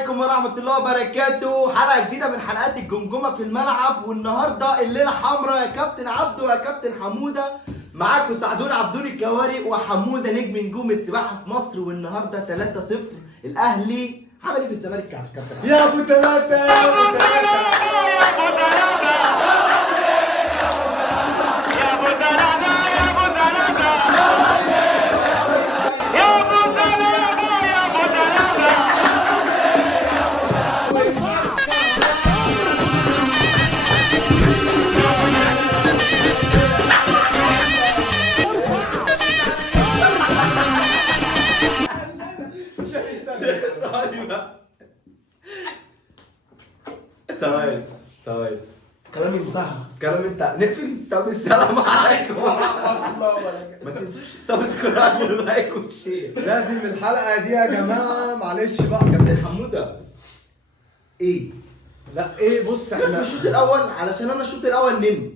عليكم ورحمة الله وبركاته. حلقة جديدة من حلقات الجمجمة في الملعب، والنهاردة الليلة حمراء يا كابتن عبده ويا كابتن حمودة. معاكم سعدون عبدون الجواري وحمودة نجم نجوم السباحة في مصر. والنهاردة 3-0 الأهلي. عمل ايه في الزمالك كابتن عبده؟ يا ابو ثلاثة يا ابو ثواني كلامي انتهى. كلام انت نقفل. طب السلام عليكم ورحمة الله وبركاته. ما تنسوش سبسكرايب ولايك وشير. لازم الحلقة دي يا جماعة معلش بقى. كابتن حمودة ايه؟ لا ايه بص سيبك من احنا الشوط الاول علشان انا الشوط الاول نمت.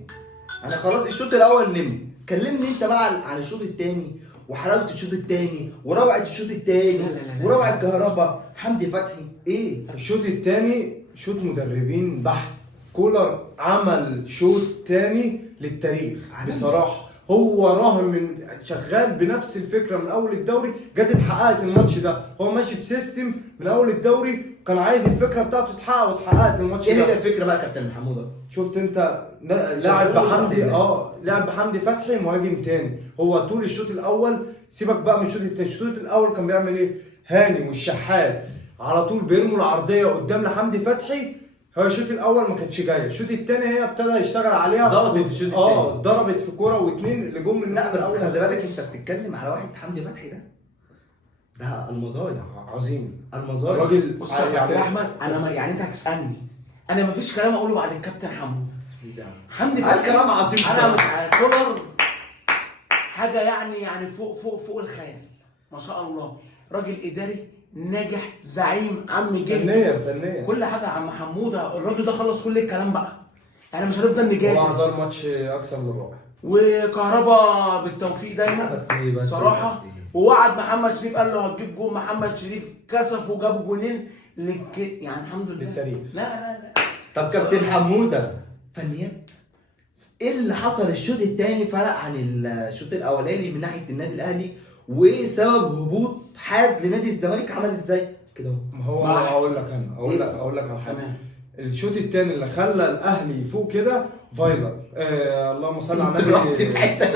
انا خلاص الشوط الاول نمت. كلمني انت بقى عن الشوط الثاني وحلاوه الشوط الثاني وروعه الشوط الثاني وروعه كهربا حمدي فتحي. ايه الشوط الثاني شوط مدربين بحت. كولر عمل شوط تاني للتاريخ بصراحة. هو راهن من شغال بنفس الفكرة من اول الدوري، جت اتحققت الماتش ده. هو ماشي بسيستم من اول الدوري، كان عايز الفكرة بتاعته تتحقق واتحققت الماتش ايه ده. هي الفكره بقى كابتن حمودة؟ شفت انت لاعب بحمدي لاعب بحمدي فتحي مهاجم تاني. هو طول الشوط الاول سيبك بقى من الشوط التاني. الشوط الاول كان بيعمل ايه؟ هاني والشحات على طول بيرموا العرضيه قدام لحمدي فتحي. هو الشوط الاول ما كانتش جايه، الشوط الثاني هي ابتدى يشتغل عليها ظبطت الشوط الثاني. ضربت في كوره واثنين اللي جم من لا بس الأول. خلي بالك انت بتتكلم على واحد حمدي فتحي ده المظاهر عظيم المظاهر. الراجل. بص يا كابتن احمد، انا يعني انت هتسالني، انا مفيش كلام اقوله بعد الكابتن حمود. حمدي قال كلام عظيم انا بصراحة. كولر حاجه يعني فوق الخيال. ما شاء الله، راجل اداري ناجح، زعيم، عم جد، فنيا كل حاجه. عم حموده الراجل ده خلص كل الكلام بقى. احنا مش هنفضل نجادل. هو حضر ماتش اكثر من رائع. وكهربا بالتوفيق دايما بس صراحه. ووعد محمد شريف، قال له هتجيب جول. محمد شريف كسف وجاب جولين يعني الحمد لله للتاريخ. لا طب كابتن حمودة فنيات، ايه اللي حصل الشوط الثاني فرق عن الشوط الاولاني من ناحيه النادي الاهلي؟ وايه سبب هبوط حاد لنادي الزمالك عمل ازاي كده اهو؟ ما هو هقول لك انا اقول لك على حاجه. تمام. الشوط الثاني اللي خلى الاهلي يفوق كده فايلر. اللهم صل على النبي. رحت في حته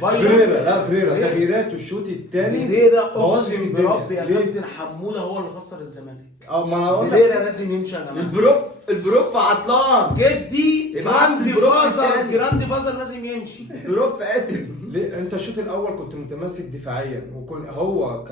فريرا تغييراته الشوط الثاني. فريرا اقسم بربي يا كابتن حموده هو اللي خسر الزمالك. ما انا اقول لك فريرا لازم يمشي يا جماعه. البروف عطلان. جدي يبقى عندي بروف تاني. جراندي فازر لازم يمشي. البروف قاتل. ليه انت الشوط الاول كنت متمسك دفاعيا، وكن هو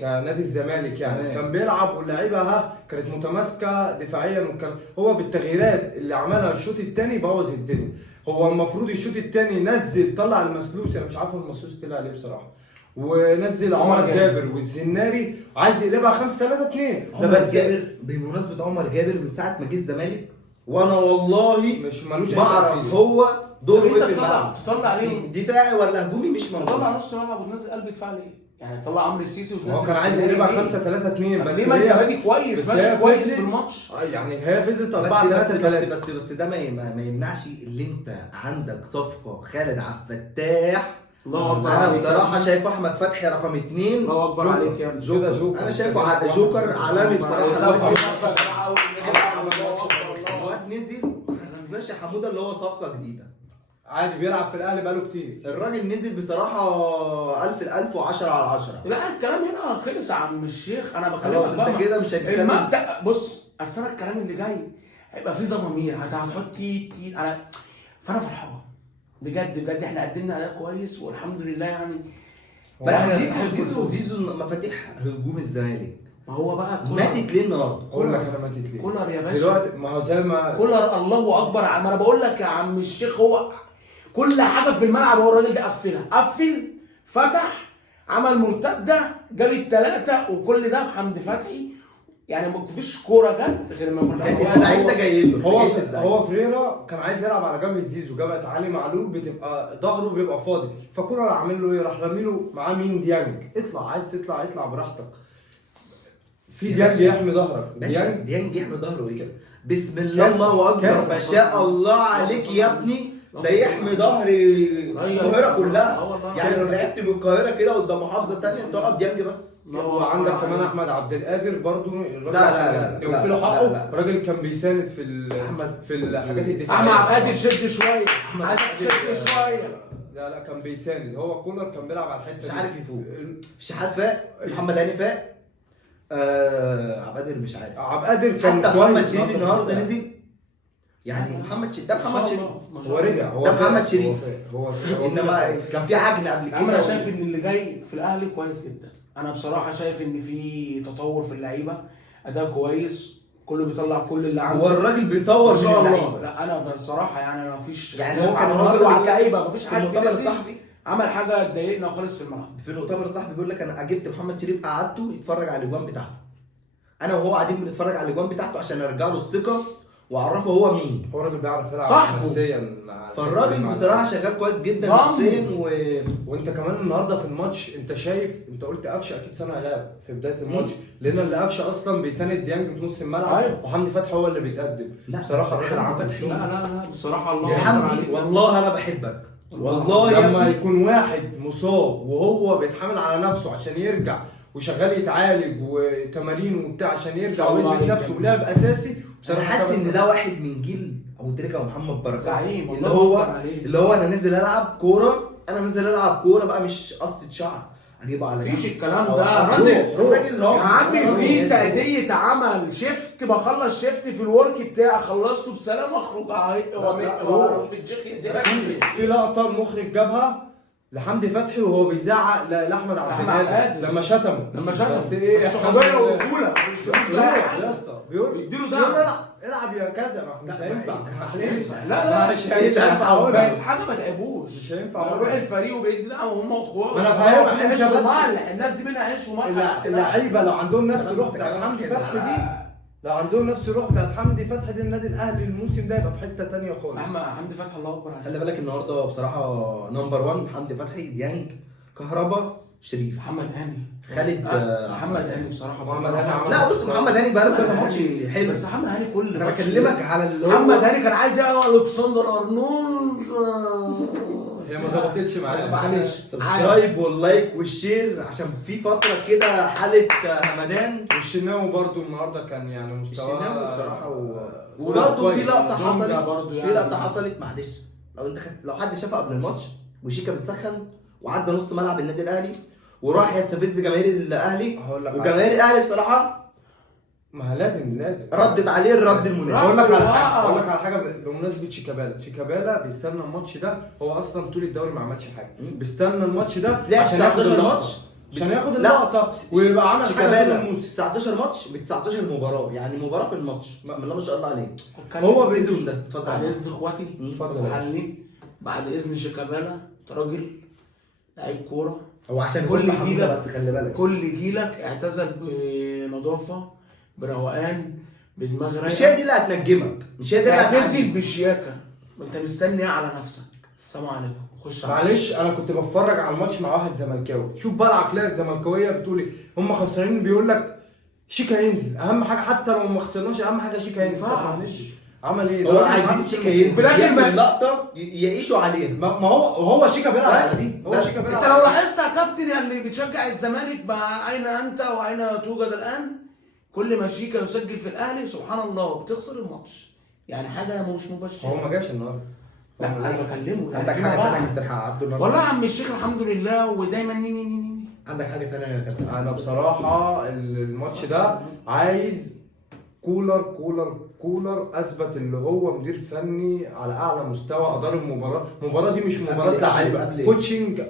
كنادي الزمالك يعني كان بيلعب واللعيبه كانت متماسكه دفاعيا. وكان هو بالتغييرات اللي عملها الشوط الثاني بوظ الدنيا. هو المفروض الشوط الثاني نزل طلع المسلوس، انا مش عارف المسلوس طلع ليه بصراحه، ونزل عمر جابر والزناري عايز يقلبها 5-3-2. عمر جابر بمناسبه عمر جابر من ساعه ما جه الزمالك وانا والله مش مالوش ما اعرف هو دوره ايه في الملعب. تطلع ليه؟ دفاعي ولا هجومي مش موجود. تطلع نص ملعب وتنزل قلب دفاع ليه؟ يعني تطلع عمرو السيسي وتنزل. هو كان عايز يقلبها 5-3-2 بس ليه؟ ما انت بادي كويس، ماشي كويس في الماتش. يعني هي فضلت 4-3-3. بس ده ما يمنعش اللي انت عندك صفقه خالد عبد الفتاح. الله اكبر انا عليك. بصراحه شايف احمد فتحي رقم 2. الله اكبر عليك يا ابني. جوكر. انا شايفه جوكر عالمي بصراحه. الواد نزل ما حسسناش يا حموده اللي هو صفقه جديده. عادي بيلعب في الاهلي بقاله كتير. الراجل نزل بصراحه 1000 و10 على 10. لا الكلام هنا خلص يا عم الشيخ. انا بكلمك خلاص انت كده مش هتتكلم. المبدأ بص، اصل انا الكلام اللي جاي هيبقى فيه ضمامير، هتحط تيت فانا فرحان بجد. احنا قدمنا اداء كويس والحمد لله يعني. بس زيزو مفاتيح هجوم الزمالك. ما هو بقى ماتت ليه النهارده؟ اقول لك انا ماتت ليه. كولر يا باشا دلوقتي ما هو زي ما كولر الله اكبر. ما انا بقول لك يا عم الشيخ، هو كل حاجه في الملعب هو الراجل ده قفل فتح، عمل مرتده، جاب الثلاثه، وكل ده بحمد فتحي. يعني ما فيش كوره جت غير لما الزعيم ده جاي له. هو فريرا كان عايز يلعب على جبهه زيزو، جبهه علي معلول بتبقى ظهره بيبقى فاضي، فكولر عامل له ايه؟ راح رامي له معاه مين؟ ديانج. اطلع، عايز تطلع اطلع براحتك. في ديانج يحمي ظهرك. باشا ديانج ديانج يحمي ظهره ايه كده؟ بسم الله كاسة. الله اكبر، كاسة. ما شاء الله عليك يا ابني. ده يحمي ظهر القاهره كلها. يعني لو لعبت بالقاهره كده قدام محافظه ثانيه تقف ديانج بس. وعندك كمان احمد عبد القادر برضو الراجل لا يوفي له حقه، راجل كان بيساند في في الحاجات الدفاعيه. احمد عبد القادر شد شويه، عايزك تشد شويه. لا كان بيساند، هو كولر كان بيلعب على الحته مش دي. عارف يفوق. الشحات فاق، محمد هاني فاق، عبد القادر مش عارف. عبد القادر كان حتى محمد كويس شريف النهارده نزل. يعني محمد شريف ده محمد شريف هو رجع، هو ده محمد شريف. هو انما كان في عجن قبل كده. انا شايف ان اللي جاي في الاهلي كويس جدا. انا بصراحه شايف ان في تطور في اللعيبه، اداء كويس، كله بيطلع كل اللي عنده. هو الراجل بيطور ما من شاء الله. اللعيبه. لا انا بصراحه يعني انا مفيش يعني هو كان الراجل النهارده وعلى اللعيبه مفيش في حد المؤتمر نزل الصحفي عمل حاجه تضايقنا خالص في الملعب. في المؤتمر الصحفي بيقول لك انا جبت محمد شريف قعدته يتفرج على الاجوان بتاعته. انا وهو قاعدين بنتفرج على الاجوان بتاعته عشان ارجع له الثقه واعرفه هو مين. هو راجل بيعرف يلعب صاحبه. نفسيا فالراجل بصراحه شغال كويس جدا نفسيا وانت كمان النهارده في الماتش انت شايف، انت قلت قفشه اكيد صانع لعب في بدايه الماتش، لان اللي قفشه اصلا بيساند ديانج في نص الملعب. أيوه. وحمدي فتحي هو اللي بيتقدم. لا بصراحه الراجل الراجل عمل لا لا لا بصراحه الله يا أكبر حمدي عليك. والله انا بحبك والله يا لما ابني. يكون واحد مصاب وهو بيتحمل على نفسه عشان يرجع وشغال يتعالج وتمارين وبتاع عشان يرجع ويثبت نفسه ولعب اساسي. انا حاسس ان ده واحد من جيل ابو تريكه ومحمد بركات. زعيم اللي والله هو أكبر عليك. اللي هو انا نازل العب كوره، انا نازل العب كوره بقى مش قصه شعر اجيبه على مفيش جنب. الكلام أو ده. أروح الراجل الراجل يا عمي في راجل تأدية عمل شيفت، بخلص شيفت في الورك بتاعي خلصته بسلام اخرج واروح في الجيخ في لقطه المخرج جابها لحمدي فتحي وهو بيزعق لاحمد عبد القادر لما شتمه. بس ايه الصحوبيه والرجوله مش يا اسطى بيقول يديله ده ده العب يا كذا مش هينفع. لا لا مش هينفع حاجه ما تعبوش. مش هينفع روح الفريق وبيدي دعم وهم اخوات. ما انا فاهمك انت بس الناس دي منها عيش وملح. اللعيبه لو عندهم نفس الروح بتاعت حمدي فتحي دي، لو عندهم نفس الروح بتاعت حمدي فتحي دي النادي الاهلي الموسم ده يبقى في حته ثانيه خالص. حمدي فتحي الله اكبر عليك. خلي بالك النهارده بصراحه نمبر 1 حمدي فتحي، ديانج، كهربا، شريف، محمد هاني، خالد. محمد هاني بصراحه. محمد هاني عمل لا بص محمد هاني بقى له كذا ماتش حلو. بس محمد هاني كل انا ماتش بكلمك على اللي هو محمد هاني كان عايز يبقى الكسندر ارنولد. هي ما ظبطتش معايا. معلش سبسكرايب واللايك والشير عشان في فتره كده حاله همدان. والشناوي برضو النهارده كان يعني مستواه الشناوي بصراحه وبرضه في لقطه حصلت برضه في لقطه حصلت معلش لو انت لو حد شافها قبل الماتش وشيكا بتسخن وعدى نص ملعب النادي الاهلي وراح يستفز جماهير الاهلي وجماهير الاهلي بصراحه ما لازم ردت عليه الرد المناسب. اقول لك على حاجه بمناسبه شيكابالا بيستنى الماتش ده. هو اصلا طول الدوري ما عملش حاجه، بيستنى الماتش ده عشان ياخد الماتش، عشان ياخد اللقطه ويبقى عمل حاجه طول الموسم. 19 ماتش ب 19 مباراه، يعني مباراه في الماتش. بسم الله ما شاء الله عليه. هو السيزون ده اتفضل. بعد اذن اخواتي اتفضل. بعد اذن شيكابالا انت راجل لعيب كوره. هو عشان كل جيلك بس خلي بالك كل جيلك اعتزل بنظافه بروقان بدماغ رايقه. مش هي دي اللي هتنجمك، مش هي دي اللي اعتزل بالشياكه. انت مستني على نفسك. السلام عليكم. خش معلش انا كنت بتفرج على الماتش مع واحد زملكاوي، شوف بقى العقليه الزملكاويه بتقول ايه. هم خسرانين بيقول لك شيكا ينزل اهم حاجه، حتى لو ما خسرناش اهم حاجه شيكا ينزل. معلش عمل ايه؟ هو عايزين شيكا ينزل في الاخر يعمل لقطه يعيشوا عليها. ما هو شيكا بيلعب على دي. هو شيكا بيلعب. انت لو لاحظت يا كابتن يا اللي بتشجع الزمالك مع اين انت واين توجد الان، كل ما شيكا يسجل في الاهلي سبحان الله بتخسر الماتش. يعني حاجه مش مباشره. هو ما جاش النهارده. لا انا بكلمه. عندك حاجه ثانيه يا كابتن عبد الله؟ والله يا عم الشيخ الحمد لله ودايما عندك حاجه ثانيه يا كابتن؟ انا بصراحه الماتش ده عايز كولر اثبت اللي هو مدير فني على اعلى مستوى. ادار المباراه دي مش مباراه لعيبه، كوتشنج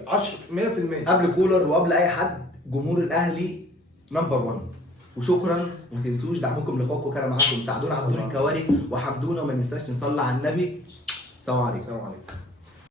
100%. قبل كولر وقبل اي حد جمهور الاهلي نمبر 1. وشكرا وما تنسوش دعمكم لاخواتكم. كان معاكم سعدون عبدون الكواري وحمدونا، وما ننساش نصلي على النبي. السلام عليكم.